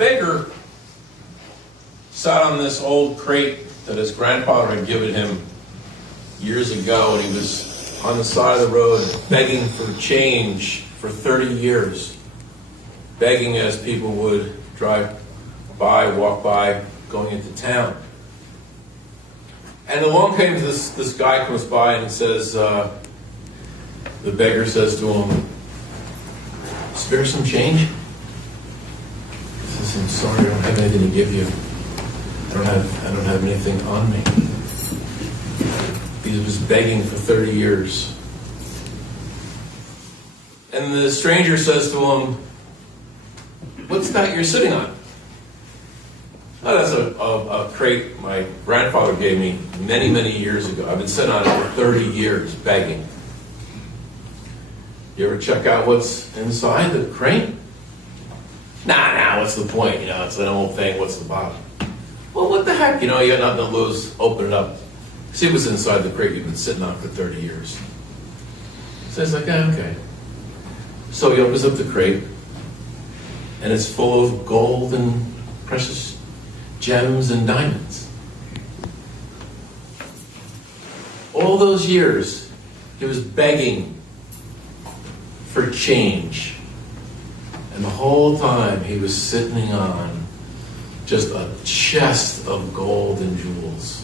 beggar sat on this old crate that his grandfather had given him years ago, and he was on the side of the road begging for change for 30 years. Begging as people would drive by, walk by, going into town. And along came this guy comes by and says, the beggar says to him, "Spare some change?" He says, "I'm sorry, I don't have anything to give you. I don't have anything on me." He was begging for 30 years. And the stranger says to him, "What's that you're sitting on?" "Oh, that's a crate my grandfather gave me many, many years ago. I've been sitting on it for 30 years, begging." "You ever check out what's inside the crate?" Nah, what's the point? It's an old thing, what's the bottom?" "Well, what the heck? You got nothing to lose. Open it up. See what's inside the crate you've been sitting on for 30 years. So he's like, okay. So he opens up the crate, and it's full of gold and precious gems and diamonds. All those years, he was begging for change. And the whole time, he was sitting on just a chest of gold and jewels.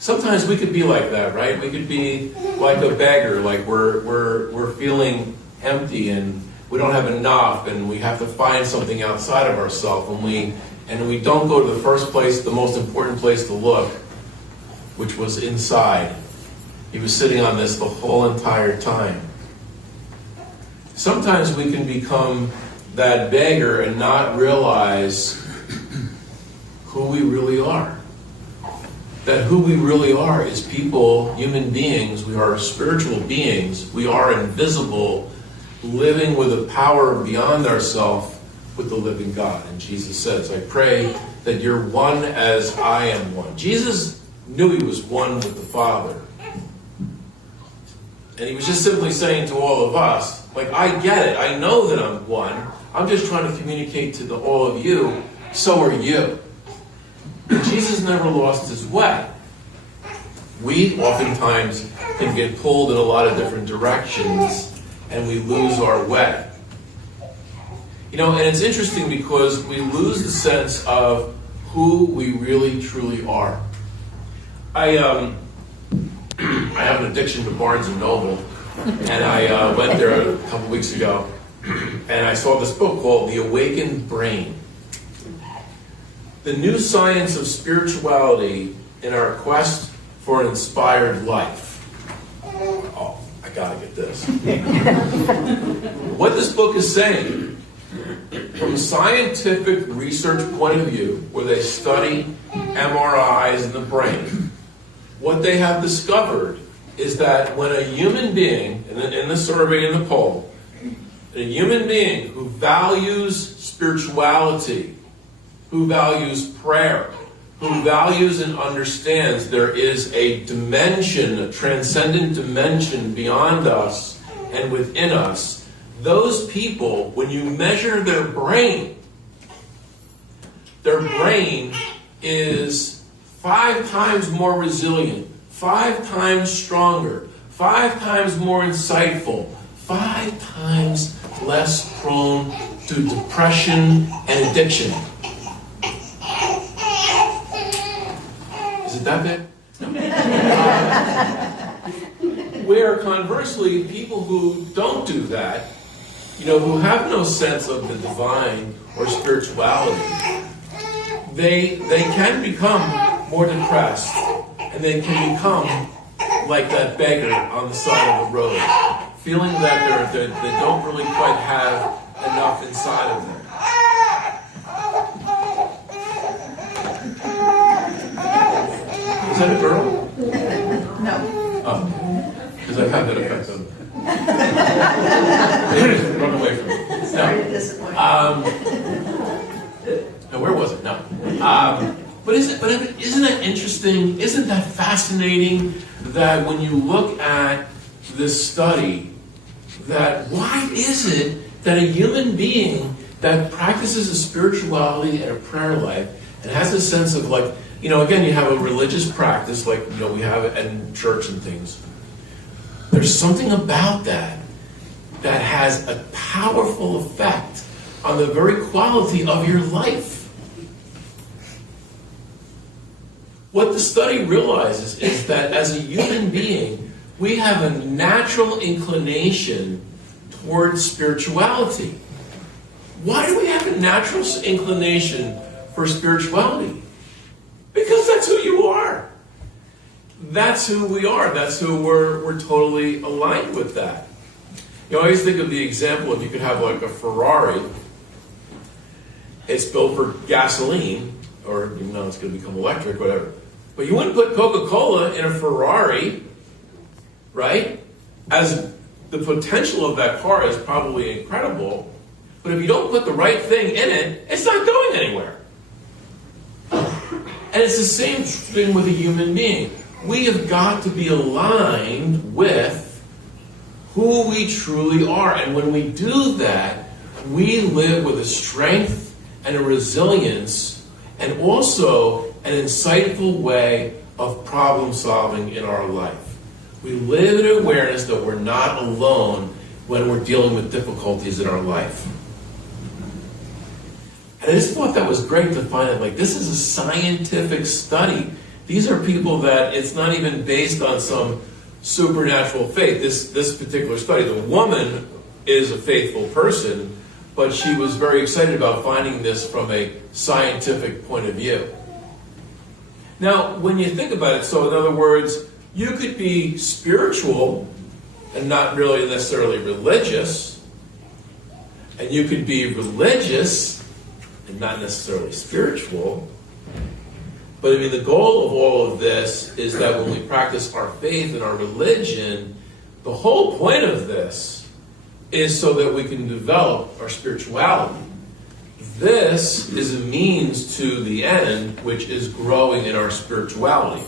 Sometimes we could be like that, right? We could be like a beggar, like we're feeling empty and we don't have enough, and we have to find something outside of ourselves, and we don't go to the first place, the most important place to look, which was inside. He was sitting on this the whole entire time. Sometimes we can become that beggar and not realize who we really are. That who we really are is people, human beings. We are spiritual beings. We are invisible, living with a power beyond ourselves with the living God. And Jesus says, "I pray that you're one as I am one." Jesus knew he was one with the Father. And he was just simply saying to all of us, I get it. I know that I'm one. I'm just trying to communicate to all of you. So are you. And Jesus never lost his way. We oftentimes can get pulled in a lot of different directions, and we lose our way. And it's interesting because we lose the sense of who we really truly are. I have an addiction to Barnes & Noble, and I went there a couple weeks ago, and I saw this book called The Awakened Brain. The New Science of Spirituality in Our Quest for an Inspired Life. Oh, I gotta get this. What this book is saying, from a scientific research point of view, where they study MRIs in the brain, what they have discovered is that when a human being, in the survey, in the poll, a human being who values spirituality, who values prayer, who values and understands there is a dimension, a transcendent dimension beyond us and within us, those people, when you measure their brain is 5 times more resilient, 5 times stronger, 5 times more insightful, 5 times less prone to depression and addiction. Is it that big? No. Where conversely, people who don't do that, who have no sense of the divine or spirituality, they can become more depressed, and they can become like that beggar on the side of the road, feeling that they don't really quite have enough inside of them. Is that a girl? No. Oh, because I've had that effect on me. Run away from me. Sorry to disappoint. No, where was it? No. But isn't that interesting? Isn't that fascinating that when you look at this study, that why is it that a human being that practices a spirituality and a prayer life and has a sense of like, again, you have a religious practice like, we have it in church and things. There's something about that has a powerful effect on the very quality of your life. What the study realizes is that as a human being, we have a natural inclination towards spirituality. Why do we have a natural inclination for spirituality? Because that's who you are. That's who we are. That's who we're totally aligned with that. You always think of the example if you could have like a Ferrari. It's built for gasoline, or it's going to become electric, whatever. But you wouldn't put Coca-Cola in a Ferrari, right? As the potential of that car is probably incredible, but if you don't put the right thing in it, it's not going anywhere. And it's the same thing with a human being. We have got to be aligned with who we truly are. And when we do that, we live with a strength and a resilience and also an insightful way of problem solving in our life. We live in awareness that we're not alone when we're dealing with difficulties in our life. And I just thought that was great to find out, like, this is a scientific study. These are people that it's not even based on some supernatural faith. This particular study, the woman is a faithful person, but she was very excited about finding this from a scientific point of view. Now, when you think about it, so in other words, you could be spiritual and not really necessarily religious, and you could be religious and not necessarily spiritual. But I mean, the goal of all of this is that when we practice our faith and our religion, the whole point of this is so that we can develop our spirituality. This is a means to the end, which is growing in our spirituality.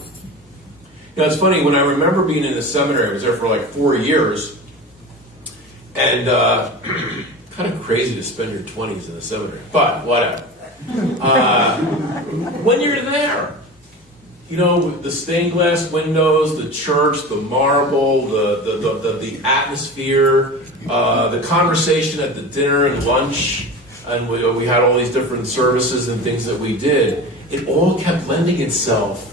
It's funny, when I remember being in the seminary, I was there for like 4 years, and kind of crazy to spend your 20s in the seminary, but whatever. When you're there, the stained glass windows, the church, the marble, the atmosphere, the conversation at the dinner and lunch, and we had all these different services and things that we did, it all kept lending itself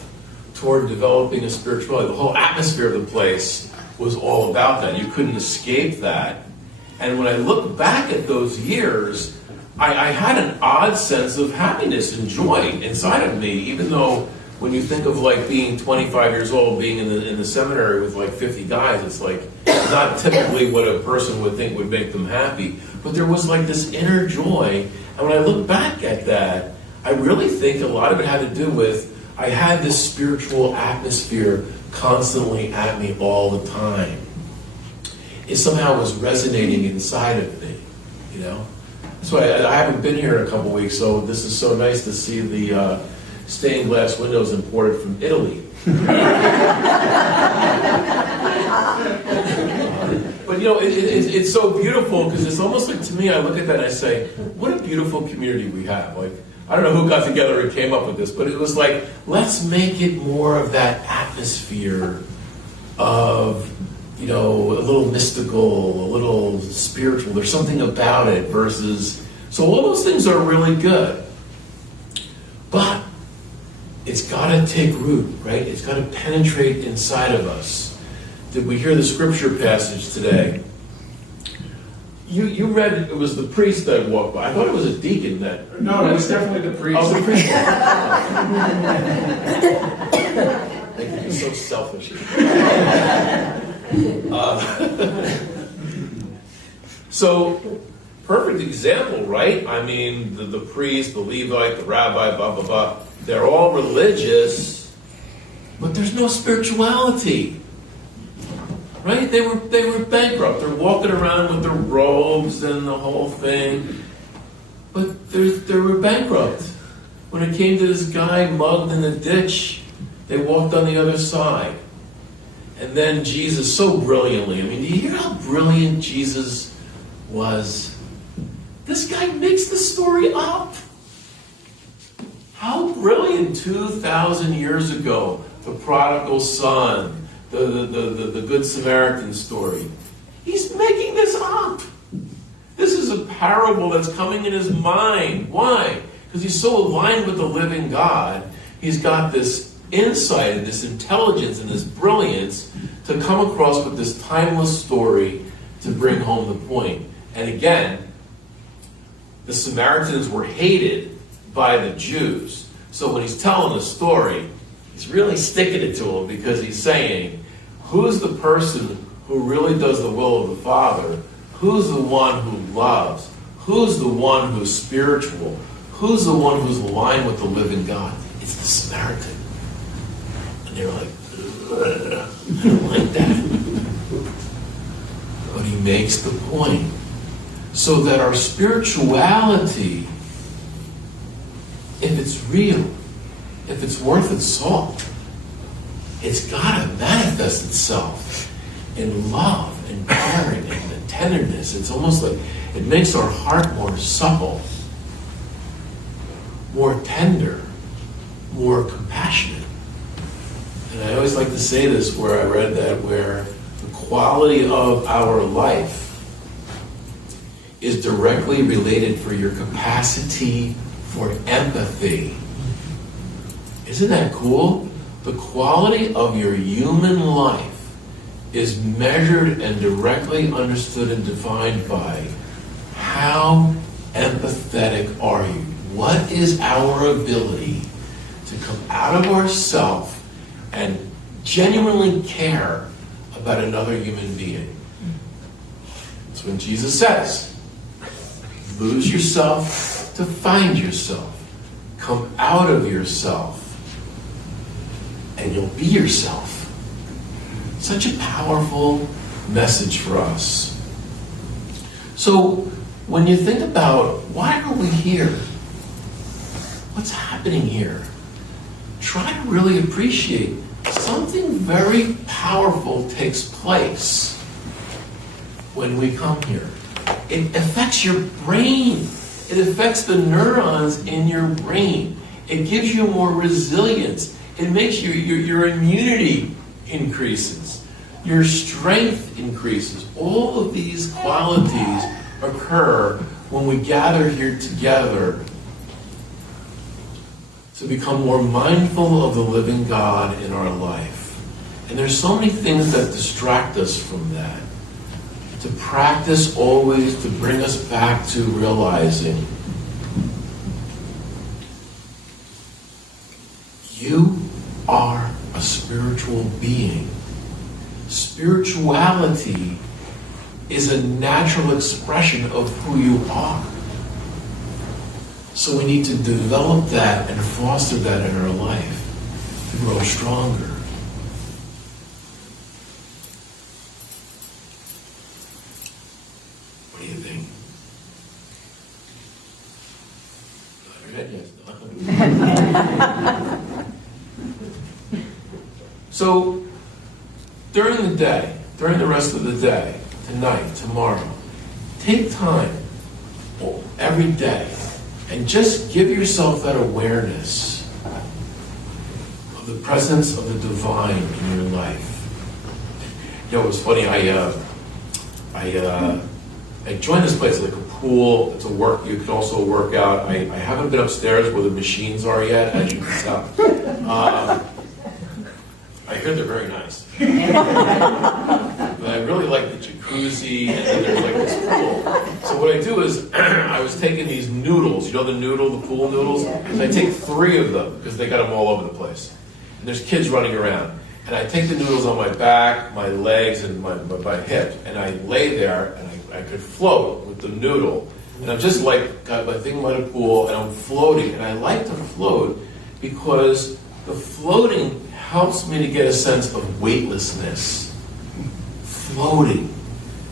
toward developing a spirituality. The whole atmosphere of the place was all about that. You couldn't escape that. And when I look back at those years, I had an odd sense of happiness and joy inside of me, even though when you think of like being 25 years old, being in the seminary with like 50 guys, it's like not typically what a person would think would make them happy. But there was like this inner joy. And when I look back at that, I really think a lot of it had to do with I had this spiritual atmosphere constantly at me all the time. It somehow was resonating inside of me, So I haven't been here in a couple weeks, so this is so nice to see the stained glass windows imported from Italy. But it's so beautiful because it's almost like, to me, I look at that and I say, what a beautiful community we have. Like, I don't know who got together and came up with this, but it was like, let's make it more of that atmosphere of, a little mystical, a little spiritual. There's something about it versus... So all those things are really good. But it's got to take root, right? It's got to penetrate inside of us. Did we hear the scripture passage today? You read it was the priest that walked by. I thought it was a deacon that... No, it was definitely the priest. Oh, the priest. They can be so selfish. So, perfect example, right? I mean, the priest, the Levite, the rabbi, blah, blah, blah. They're all religious, but there's no spirituality. Right? They were bankrupt. They're walking around with their robes and the whole thing. But they were bankrupt. When it came to this guy mugged in the ditch, they walked on the other side. And then Jesus, so brilliantly, I mean, do you hear how brilliant Jesus was? This guy makes the story up. How brilliant 2,000 years ago, the prodigal son, the Good Samaritan story. He's making this up. This is a parable that's coming in his mind. Why? Because he's so aligned with the living God. He's got this insight and this intelligence and this brilliance to come across with this timeless story to bring home the point. And again, the Samaritans were hated by the Jews. So when he's telling the story, he's really sticking it to them because he's saying, who's the person who really does the will of the Father? Who's the one who loves? Who's the one who's spiritual? Who's the one who's aligned with the living God? It's the Samaritan. And they're like, ugh, I don't like that. But he makes the point. So that our spirituality, if it's real, if it's worth its salt, it's got to manifest itself in love and caring and tenderness. It's almost like it makes our heart more supple, more tender, more compassionate. And I always like to say this where I read that, where the quality of our life is directly related for your capacity for empathy. Isn't that cool? The quality of your human life is measured and directly understood and defined by how empathetic are you? What is our ability to come out of ourselves and genuinely care about another human being? That's when Jesus says, lose yourself to find yourself. Come out of yourself and you'll be yourself. Such a powerful message for us. So when you think about why are we here? What's happening here? Try to really appreciate something very powerful takes place when we come here. It affects your brain. It affects the neurons in your brain. It gives you more resilience. It makes your immunity increases. Your strength increases. All of these qualities occur when we gather here together to become more mindful of the living God in our life. And there's so many things that distract us from that. To practice always to bring us back to realizing you are a spiritual being. Spirituality is a natural expression of who you are. So we need to develop that and foster that in our life to grow stronger. What do you think? Yes. So, during the day, during the rest of the day, tonight, tomorrow, take time every day and just give yourself that awareness of the presence of the divine in your life. You know, it was funny, I joined this place, like a pool, it's a work, you can also work out. I haven't been upstairs where the machines are yet, as you can tell. I hear they're very nice. But I really like the jacuzzi, and then there's like this pool. So what I do is, I was taking these noodles, you know the noodle, the pool noodles? And I take 3 of them, because they got them all over the place. And there's kids running around. And I take the noodles on my back, my legs, and my hip, and I lay there, and I could float with the noodle. And I'm just like, got my thing by the pool, and I'm floating. And I like to float because the floating helps me to get a sense of weightlessness. Floating.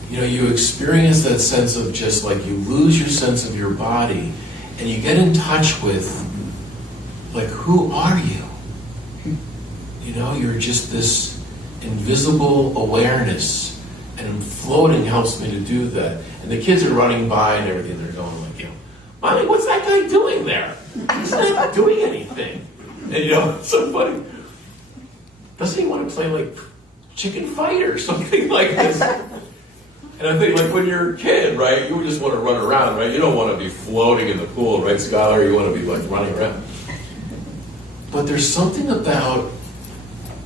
You know, you experience that sense of just like you lose your sense of your body, and you get in touch with, like, who are you? You know, you're just this invisible awareness, and floating helps me to do that. And the kids are running by and everything. They're going like, Mommy, what's that guy doing there? He's not doing anything. And somebody, doesn't he want to play like chicken fight or something like this? And I think like when you're a kid, right, you just want to run around, right? You don't want to be floating in the pool, right, Skylar? You want to be like running around. But there's something about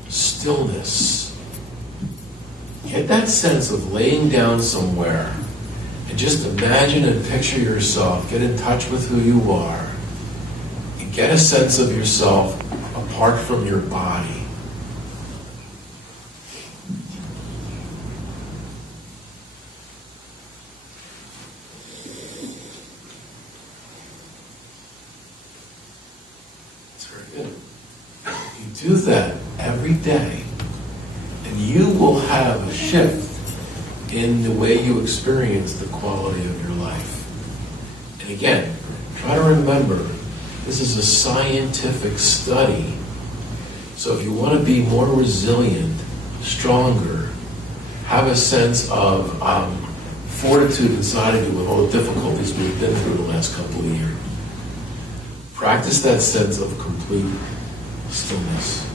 stillness. Get that sense of laying down somewhere and just imagine and picture yourself, get in touch with who you are, and get a sense of yourself apart from your body. That's very good. You do that every day, and you will have a shift in the way you experience the quality of your life. And again, try to remember, this is a scientific study. So if you want to be more resilient, stronger, have a sense of fortitude inside of you with all the difficulties we've been through the last couple of years, practice that sense of complete stillness.